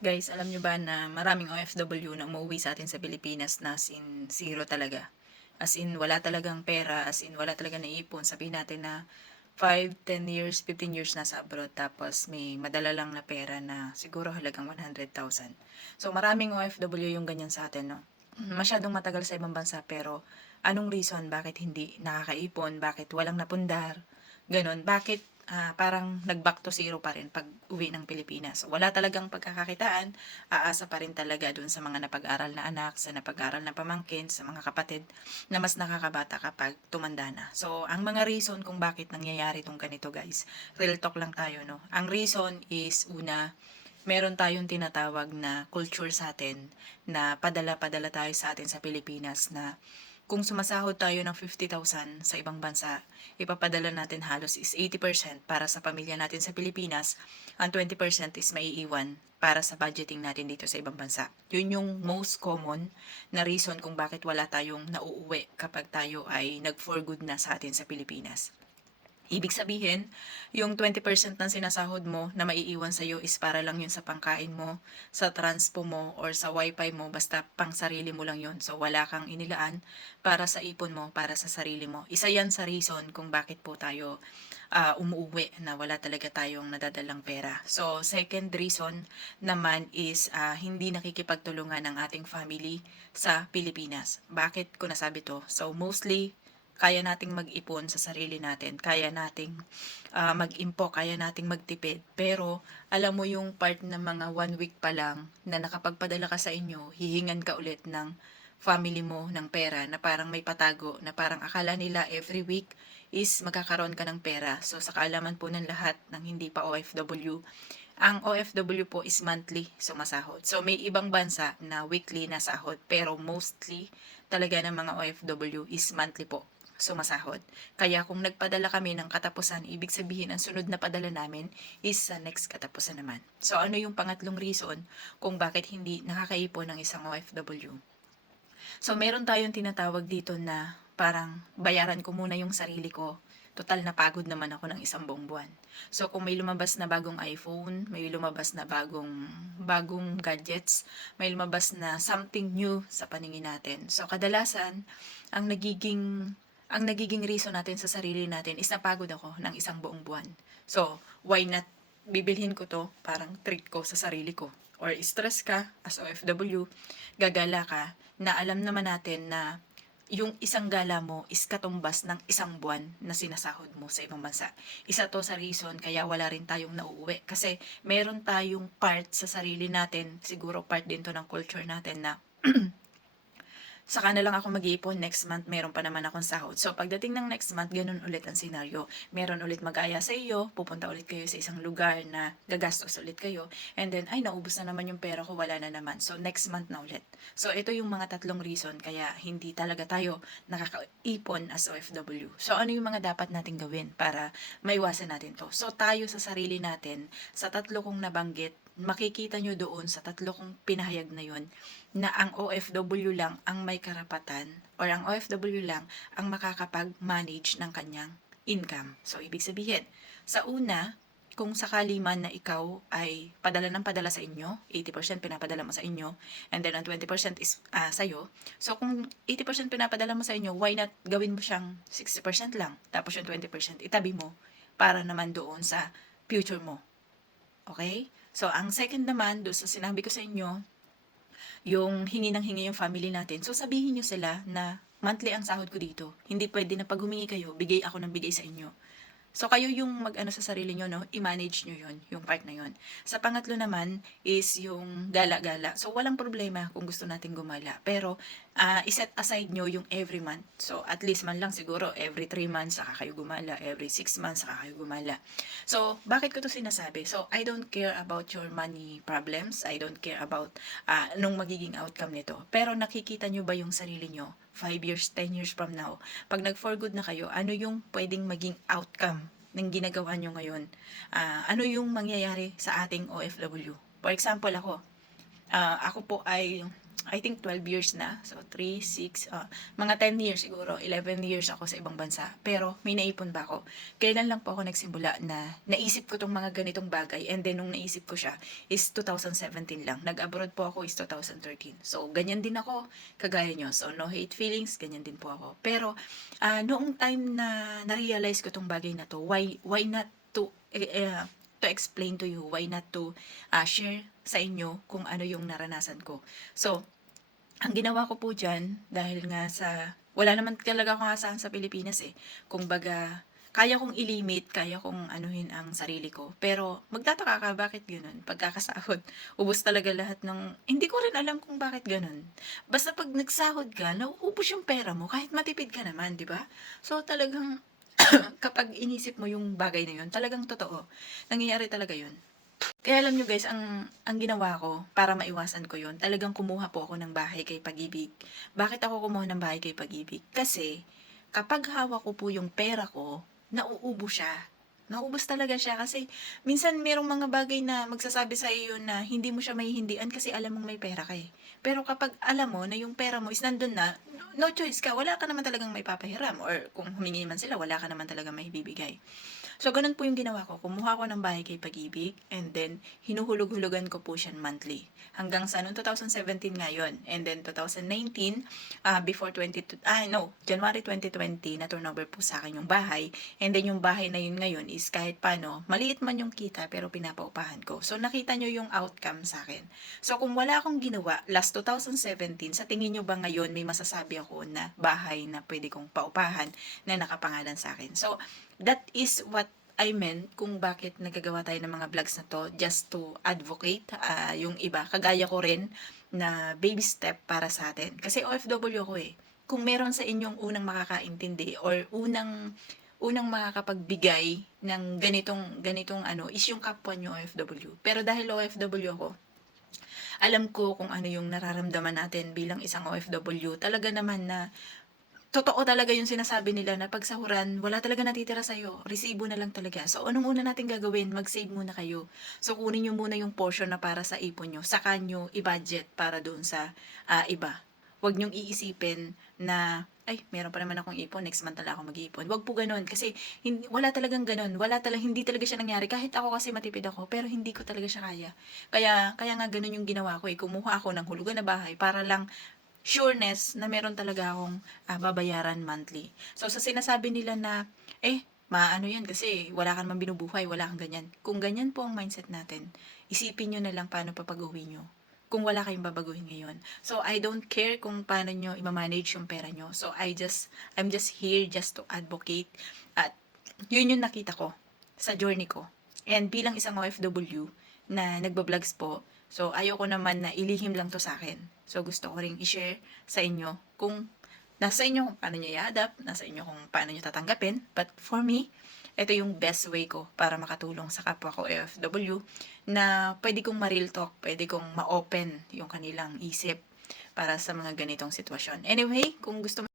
Guys, alam nyo ba na maraming OFW na umuwi sa atin sa Pilipinas na as in zero talaga. As in, wala talagang pera, as in, wala talagang naipon. Sabihin natin na 5, 10 years, 15 years na sa abroad, tapos may madala lang na pera na siguro halagang 100,000. So, maraming OFW yung ganyan sa atin, no? Masyadong matagal sa ibang bansa, pero anong reason bakit hindi nakakaipon, bakit walang napundar, ganon, bakit parang nag-back to zero pa rin pag uwi ng Pilipinas. So, wala talagang pagkakakitaan, aasa pa rin talaga dun sa mga napag-aral na anak, sa napag-aral na pamangkin, sa mga kapatid na mas nakakabata kapag tumanda na. So, ang mga reason kung bakit nangyayari tong ganito guys, real talk lang tayo, no? Ang reason is, una, meron tayong tinatawag na culture sa atin na padala-padala tayo sa atin sa Pilipinas na kung sumasahod tayo ng 50,000 sa ibang bansa, ipapadala natin halos is 80% para sa pamilya natin sa Pilipinas, ang 20% is maiiwan para sa budgeting natin dito sa ibang bansa. Yun yung most common na reason kung bakit wala tayong nauuwi kapag tayo ay nag-for good na sa atin sa Pilipinas. Ibig sabihin, yung 20% ng sinasahod mo na maiiwan sa'yo is para lang yun sa pangkain mo, sa transpo mo, or sa wifi mo, basta pang sarili mo lang yun. So, wala kang inilaan para sa ipon mo, para sa sarili mo. Isa yan sa reason kung bakit po tayo umuwi na wala talaga tayong nadadalang pera. So, second reason naman is hindi nakikipagtulungan ng ating family sa Pilipinas. Bakit ko nasabi to? So, mostly, kaya nating mag-ipon sa sarili natin, kaya nating mag-impok, kaya nating magtipid. Pero, alam mo yung part ng mga 1 week pa lang na nakapagpadala ka sa inyo, hihingan ka ulit ng family mo ng pera na parang may patago, na parang akala nila every week is magkakaroon ka ng pera. So, sa kaalaman po ng lahat ng hindi pa OFW, ang OFW po is monthly sumasahod. So, may ibang bansa na weekly na sahod, pero mostly talaga ng mga OFW is monthly po sumasahod. Kaya kung nagpadala kami ng katapusan, ibig sabihin ang sunod na padala namin is sa next katapusan naman. So, ano yung pangatlong reason kung bakit hindi nakakaipon ng isang OFW? So, meron tayong tinatawag dito na parang bayaran ko muna yung sarili ko. Total na pagod naman ako ng isang buong buwan. So, kung may lumabas na bagong iPhone, may lumabas na bagong gadgets, may lumabas na something new sa paningin natin. So, kadalasan, ang nagiging reason natin sa sarili natin is napagod ako ng isang buong buwan. So, why not bibilhin ko to, parang treat ko sa sarili ko. Or stress ka as OFW, gagala ka, na alam naman natin na yung isang gala mo is katumbas ng isang buwan na sinasahod mo sa ibang bansa. Isa to sa reason kaya wala rin tayong nauuwi. Kasi meron tayong part sa sarili natin, siguro part din to ng culture natin na saka na lang ako mag-iipon, next month meron pa naman akong sahod. So, pagdating ng next month, ganun ulit ang senaryo. Meron ulit mag-aya sa iyo, pupunta ulit kayo sa isang lugar na gagastos ulit kayo, and then, ay, naubos na naman yung pera ko, wala na naman. So, next month na ulit. So, ito yung mga tatlong reason kaya hindi talaga tayo nakakaipon as OFW. So, ano yung mga dapat natin gawin para maiwasan natin to? So, tayo sa sarili natin, sa tatlo kong nabanggit, makikita nyo doon sa tatlo kong pinahayag na yon na ang OFW lang ang may karapatan or ang OFW lang ang makakapag-manage ng kanyang income. So, ibig sabihin, sa una, kung sakali man na ikaw ay padala ng padala sa inyo, 80% pinapadala mo sa inyo, and then ang 20% is sa'yo. So, kung 80% pinapadala mo sa inyo, why not gawin mo siyang 60% lang? Tapos yung 20% itabi mo para naman doon sa future mo. Okay? So, ang second naman, doon sa sinabi ko sa inyo, yung hingi ng hingi yung family natin. So, sabihin nyo sila na monthly ang sahod ko dito. Hindi pwede na pag humingi kayo, bigay ako ng bigay sa inyo. So, kayo yung mag-ano sa sarili nyo, no? I-manage nyo yun, yung part na yun. Sa pangatlo naman is yung gala-gala. So, walang problema kung gusto natin gumala. Pero, iset aside nyo yung every month. So, at least man lang siguro every 3 months saka kayo gumala. Every 6 months saka kayo gumala. So, bakit ko to sinasabi? So, I don't care about your money problems. I don't care about anong magiging outcome nito. Pero, nakikita nyo ba yung sarili nyo? 5 years, 10 years from now, pag nag-for good na kayo, ano yung pwedeng maging outcome ng ginagawa nyo ngayon? Ano yung mangyayari sa ating OFW? For example, ako po ay I think 12 years na. So, 3, 6, mga 10 years siguro. 11 years ako sa ibang bansa. Pero, may naipon ba ako? Kailan lang po ako nagsimula na naisip ko tong mga ganitong bagay. And then, nung naisip ko siya is 2017 lang. Nag-abroad po ako is 2013. So, ganyan din ako. Kagaya nyo. So, no hate feelings. Ganyan din po ako. Pero, noong time na na-realize ko tong bagay na to, why not to explain to you, why not to share sa inyo kung ano yung naranasan ko. So, ang ginawa ko po dyan, dahil nga wala naman talaga akong asahan sa Pilipinas eh. Kung baga, kaya kong ilimit, kaya kong anuhin ang sarili ko. Pero, magtataka ka, bakit ganun? Pagkakasahod, ubos talaga lahat ng, hindi ko rin alam kung bakit ganun. Basta pag nagsahod ka, nauubos yung pera mo, kahit matipid ka naman, di ba? So, talagang, kapag inisip mo yung bagay na yun, talagang totoo. Nangyayari talaga yun. Kaya alam nyo guys, ang ginawa ko para maiwasan ko yun, talagang kumuha po ako ng bahay kay Pag-ibig. Bakit ako kumuha ng bahay kay Pag-ibig? Kasi kapag hawak ko po yung pera ko, nauubo siya. Naubos talaga siya kasi minsan merong mga bagay na magsasabi sa iyo na hindi mo siya mahihindian kasi alam mong may pera ka eh. Pero kapag alam mo na yung pera mo is nandun na, no choice ka, wala ka naman talagang may papahiram or kung humingi man sila, wala ka naman talagang may bibigay. So, ganun po yung ginawa ko. Kumuha ko ng bahay kay Pag-ibig and then hinuhulog-hulugan ko po siya monthly. Hanggang sa noong 2017 ngayon. And then 2019, January 2020, na turnover po sa akin yung bahay. And then yung bahay na yun ngayon is kahit paano, maliit man yung kita pero pinapaupahan ko. So, nakita nyo yung outcome sa akin. So, kung wala akong ginawa, last 2017, sa tingin nyo ba ngayon may masasabi ako na bahay na pwede kong paupahan na nakapangalan sa akin? So, that is what I meant kung bakit nagagawa tayo ng mga vlogs na to, just to advocate yung iba. Kagaya ko rin na baby step para sa atin. Kasi OFW ako eh. Kung meron sa inyong unang makakaintindi or unang makakapagbigay ng ganitong ano is yung kapwa nyo OFW. Pero dahil OFW ako, alam ko kung ano yung nararamdaman natin bilang isang OFW. Talaga naman na totoo talaga yung sinasabi nila na pag sahuran, wala talaga natitira sa'yo. Resibo na lang talaga. So, anong una natin gagawin? Mag-save muna kayo. So, kunin nyo muna yung portion na para sa ipon nyo. Saka nyo i-budget para doon sa iba. Huwag nyong iisipin na, ay, meron pa naman akong ipon, next month talaga ako mag-iipon. Huwag po ganun. Kasi wala talagang ganun. Hindi talaga siya nangyari. Kahit ako kasi matipid ako, pero hindi ko talaga siya kaya. Kaya nga ganun yung ginawa ko eh. Kumuha ako ng hulugan na bahay para lang sureness na meron talaga akong babayaran monthly. So, sa sinasabi nila na, maano yan kasi wala ka naman binubuhay, wala kang ganyan. Kung ganyan po ang mindset natin, isipin nyo na lang paano papag-uwi nyo kung wala kayong babaguhin ngayon. So, I don't care kung paano nyo i-manage yung pera nyo. So, I'm just here just to advocate. At yun yung nakita ko sa journey ko. And bilang isang OFW na nagba-vlogs po, so ayoko naman na ilihim lang to sa akin. So gusto ko ring i-share sa inyo kung nasa inyo kung paano nyo i-adapt, nasa inyo kung paano nyo tatanggapin. But for me, ito yung best way ko para makatulong sa kapwa ko OFW na pwede kong ma-real talk, pwede kong ma-open yung kanilang isip para sa mga ganitong sitwasyon. Anyway, kung gusto